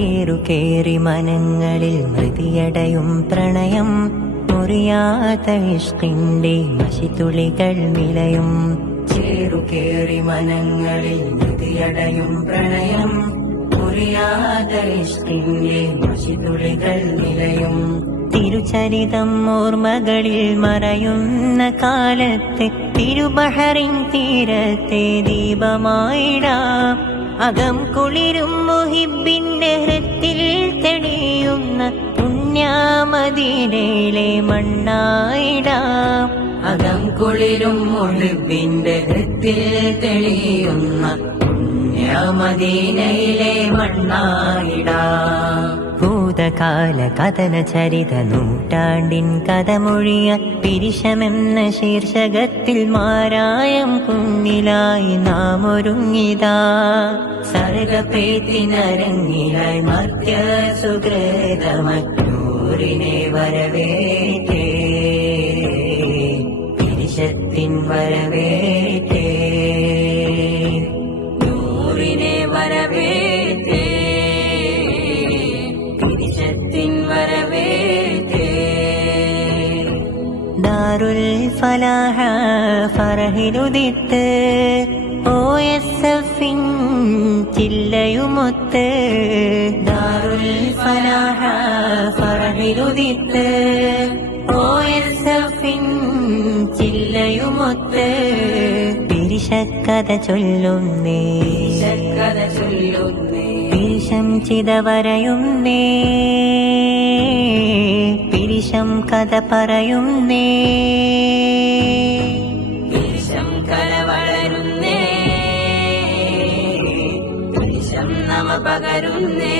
ചേറുകേറി മനങ്ങളിൽ മൃതിയടയും പ്രണയം, മുറിയാത്ത ഇഷ്കിന്റെ മഷിത്തുളികൾ നിലയും. ചേറുകേറി മനങ്ങളിൽ മൃതിയടയും പ്രണയം, മുറിയാത്ത ഇഷ്കിന്റെ മഷിത്തുളികൾ നിലയും. തിരുചരിതം ഓർമ്മകളിൽ മറയുന്ന കാലത്ത് തിരുബഹറിൻ തീരത്തെ ദീപമായിടാം. അകം കുളിരും മുഹിബിന്റെ ഹൃത്തിൽ തെളിയുന്ന പുണ്യമദീനയിലെ മണ്ണായിടാം. അകം കുളിരും മുഹിബിന്റെ ഹൃത്തിൽ തെളിയുന്ന പുണ്യമദീനയിലെ മണ്ണായിടാം. ഭൂതകാല കഥന ചരിത നൂറ്റാണ്ടിൻ കഥമൊഴിയ പിരിശമെന്ന ശീർഷകത്തിൽ മാരായം കുഞ്ഞിലായി നാം ഒരുങ്ങിതാ. സർഗപേത്തിനരങ്ങിലായി മർത്യ സുഹൃതമൂരിനെ വരവേറ്റേ, പിരിശത്തിൻ വരവേറ്റേ, നൂറിനെ വരവേറ്റേ, ദാറുൽ ഫലാഹ ഫറഹിലുദിത്ത് OSF ചില്ലയുമൊത്ത്. ദാറുൽ ഫലാഹ ഫറഹിലുദിത്ത് OSF ചില്ലയുമൊത്ത്. പിരിശക്കഥ ചൊല്ലുന്നേ, പിരിശം ചിതവരയുന്നേ, പിരിശം കഥ പറയുന്നേ, പിരിശം കല വളരുന്നേ, പിരിശം നമ പകരുന്നേ.